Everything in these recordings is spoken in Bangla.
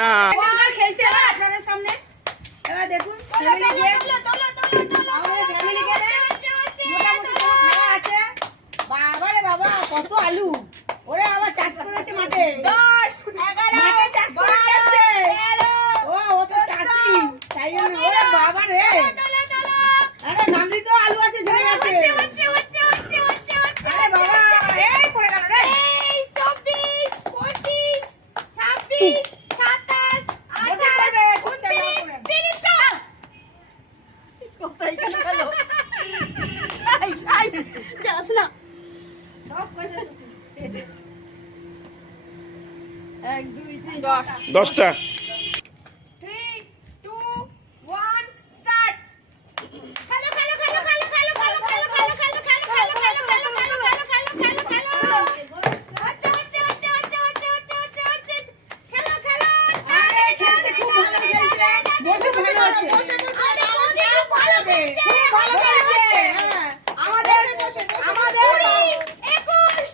যা। খেলছে আপনাদের সামনে, এবার দেখুন ফ্যামিলি গেম মোটামুটি খাওয়া আছে। বাবা রে বাবা, কত আলু! ওরে আবার চাষ করেছে মাঠে, 10 11 মাঠে চাষ করেছে। ও তো চাষি, তাই জন্য। ওরে বাবা রে, আরে গামলি তো আলু আছে, ঝরে যাচ্ছে। আরে বাবা, এই পড়ে গেল রে। 24 25 26 27 28 29 30 কোথায় গেল? আই যাস না, সব পয়সা তো 1 2 3 10 10টা। 3 2 1 স্টার্ট। খেলো খেলো খেলো খেলো খেলো খেলো খেলো খেলো খেলো খেলো খেলো খেলো খেলো খেলো খেলো খেলো। আচ্ছা আচ্ছা আচ্ছা আচ্ছা আচ্ছা আচ্ছা আচ্ছা আচ্ছা খেলো খেলো। আরে খেলছে, খুব ভালো খেলছে। বসে বসে বসে বসে খুব ভালো খেলছে, খুব ভালো খেলছে। আমাদের 21 22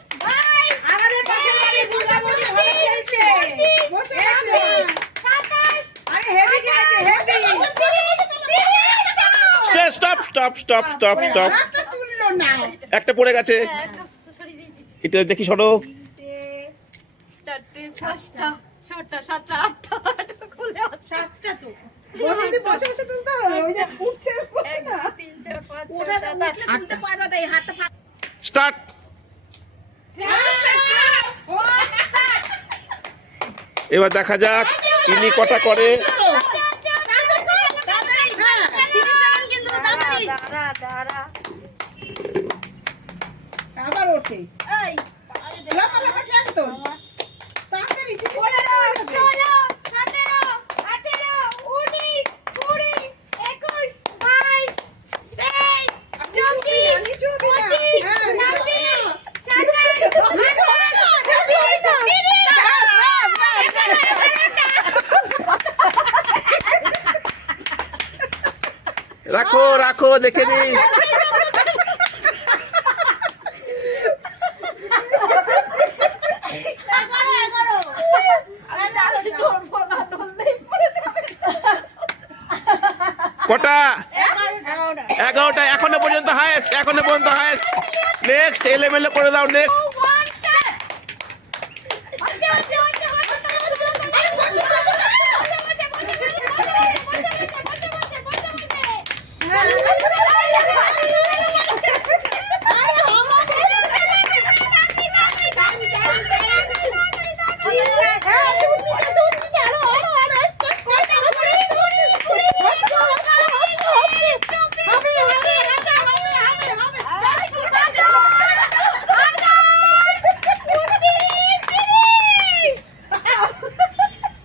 আমাদের পাশে বাড়ি দুর্গা বসে ভালো খেলছে। বসে বসে 27 আরে হেভি খেলছে, heavy. Stop stop stop stop stop. একটা পড়ে গেছে, এটা দেখি সরো। 4টে 5টা 6টা 7টা 8টা খুলে আছে। 7টা তো বসে বসে তুলতে হবে, ওই যে উঠছে না 3 4 5 ওটা 6 উঠলে 7 তুলতে পারবে না, এই হাতটা ফাঁক। স্টার্ট। এবার দেখা যাক ইনি কটা করে। আবার ওঠে লাফালাফা ঠেক তো তাড়াতাড়ি কিছু করে রাখো রাখো, দেখে নি। কটা? 11টা। এখনো পর্যন্ত হাইয়েস্ট, এখনো পর্যন্ত হাইয়েস্ট। নেক্সট এলোমেলো করে দাও। নেক্সট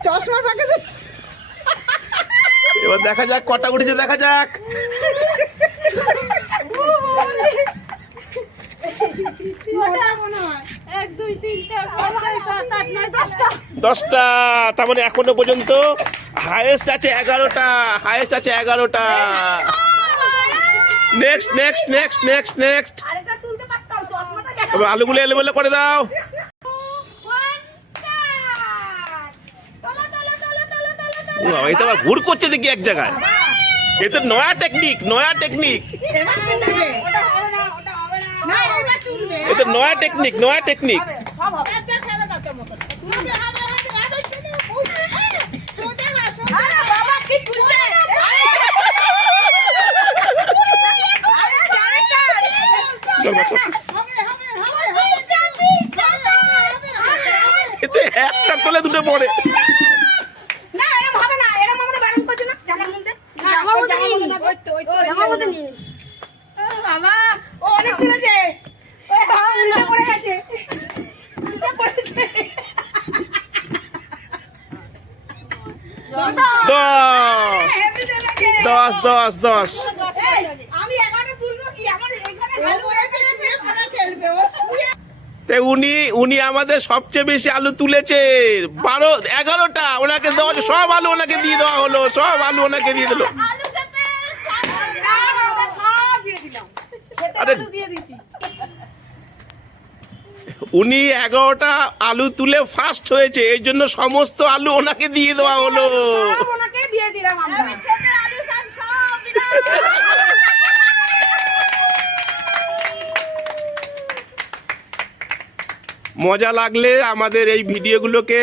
চশমার ফাঁকে তো এবার দেখা যাক কটা উঠেছে, দেখা যাক। মনে হয় 1 2 3 4 5 6 7 8 9 10টা 10টা। তার মানে এখনো পর্যন্ত হাইয়েস্ট আছে 11টা, হাইয়েস্ট আছে 11টা। Next next next next next. আরেকটা তুলতে পারতাম, চশমাটা গেছে। এবার আলুগুলো এলোমেলো করে দাও। এই তো আবার ভুল করছে দেখি এক জায়গায়। এ তো নয়া টেকনিক, নয়া টেকনিক। এবার তুলবে, না এবার তুলবে, এ তো নয়া টেকনিক, নয়া টেকনিক। চাচার খেলা চাচার মতো তুলবে। হবে হবে এবার তুলে সোজা না সোজা। আরে বাবা কি তুলছে? চল বাচ্চা। হবে হবে হবে হবে এ তো একটা তোলে দুটো পড়ে। না এরকম হবে না, এরকম আমাদের বারণ করছে না জামার মধ্যে। জামার মধ্যে নিয়ে নি, ওই তো জামার মধ্যে নিয়ে নি। বাবা ও অনেক তুলেছে, ওই বাবা উল্টে পড়ে গেছে, উল্টে পড়েছে। 10 10 10। আমি 11টা তুলবো কি? আমার এখানে ও বলেছে শুয়ে পড়া খেলবে, ও শুয়ে তাই উনি আমাদের সবচেয়ে বেশি আলু তুলেছে 11টা। ওনাকে দেওয়া সব আলু ওনাকে দিয়ে দেওয়া হলো, সব আলু ওনাকে দিয়ে দিল। আলুটাতে সব দিয়ে দিলাম, আরে দিয়ে দিছি। উনি 11টা আলু তুলে ফার্স্ট হয়েছে, এই জন্য সমস্ত আলু ওনাকে দিয়ে দেওয়া হলো। সব ওনাকে দিয়ে দিলাম আমরা। ক্ষেতের আলু সব সব দিলাম। মজা লাগলে আমাদের এই ভিডিওগুলোকে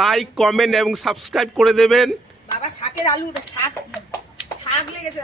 লাইক, কমেন্ট এবং সাবস্ক্রাইব করে দেবেন। বাবা শাকের আলু শাক শাক লেগেছে।